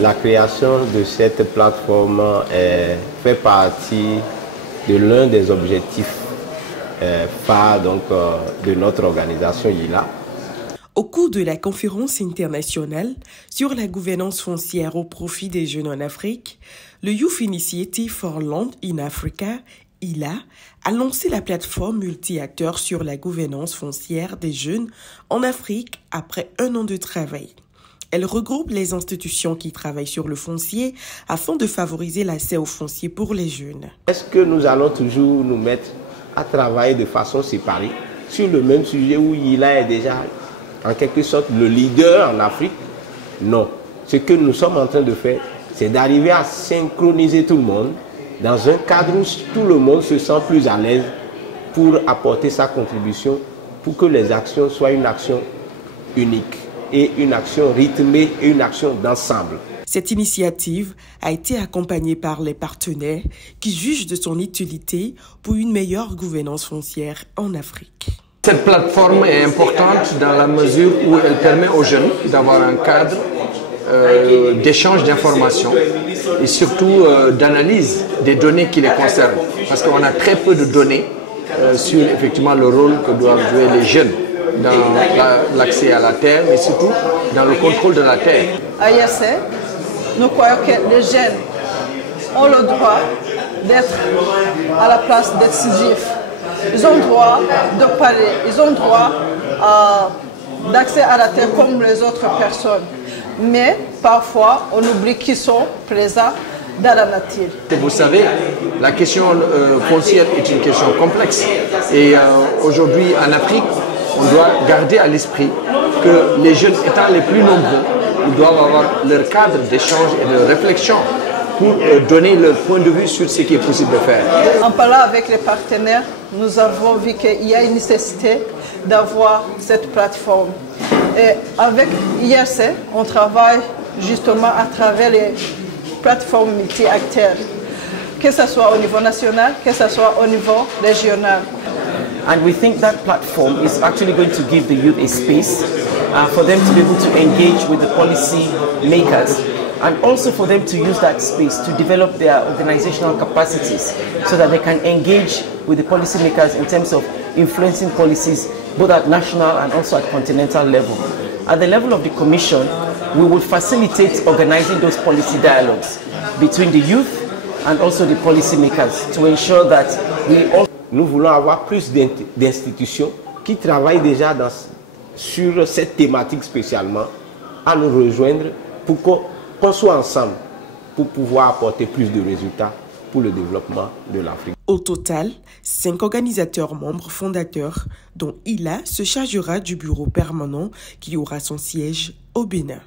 La création de cette plateforme fait partie de l'un des objectifs phares de notre organisation YILA. Au cours de la conférence internationale sur la gouvernance foncière au profit des jeunes en Afrique, le Youth Initiative for Land in Africa, YILA, a lancé la plateforme multi-acteurs sur la gouvernance foncière des jeunes en Afrique après 1 an de travail. Elle regroupe les institutions qui travaillent sur le foncier afin de favoriser l'accès au foncier pour les jeunes. Est-ce que nous allons toujours nous mettre à travailler de façon séparée sur le même sujet où YILA est déjà en quelque sorte le leader en Afrique? Non. Ce que nous sommes en train de faire, c'est d'arriver à synchroniser tout le monde dans un cadre où tout le monde se sent plus à l'aise pour apporter sa contribution, pour que les actions soient une action unique et une action rythmée et une action d'ensemble. Cette initiative a été accompagnée par les partenaires qui jugent de son utilité pour une meilleure gouvernance foncière en Afrique. Cette plateforme est importante dans la mesure où elle permet aux jeunes d'avoir un cadre d'échange d'informations et surtout d'analyse des données qui les concernent. Parce qu'on a très peu de données sur effectivement le rôle que doivent jouer les jeunes dans l'accès à la terre, mais surtout dans le contrôle de la terre. À IRC, nous croyons que les jeunes ont le droit d'être à la place décisif. Ils ont le droit de parler, ils ont le droit d'accès à la terre comme les autres personnes. Mais parfois, on oublie qu'ils sont présents dans la nature. Vous savez, la question foncière est une question complexe. Et aujourd'hui, en Afrique, on doit garder à l'esprit que les jeunes étant les plus nombreux, ils doivent avoir leur cadre d'échange et de réflexion pour donner leur point de vue sur ce qui est possible de faire. En parlant avec les partenaires, nous avons vu qu'il y a une nécessité d'avoir cette plateforme. Et avec IRC, on travaille justement à travers les plateformes multi-acteurs, que ce soit au niveau national, que ce soit au niveau régional. And we think that platform is actually going to give the youth a space for them to be able to engage with the policy makers, and also for them to use that space to develop their organizational capacities so that they can engage with the policymakers in terms of influencing policies both at national and also at continental level. At the level of the Commission, we will facilitate organizing those policy dialogues between the youth and also the policymakers to ensure that we all... Nous voulons avoir plus d'institutions qui travaillent déjà sur cette thématique spécialement à nous rejoindre pour qu'on soit ensemble pour pouvoir apporter plus de résultats pour le développement de l'Afrique. Au total, 5 organisateurs membres fondateurs, dont YILA se chargera du bureau permanent qui aura son siège au Bénin.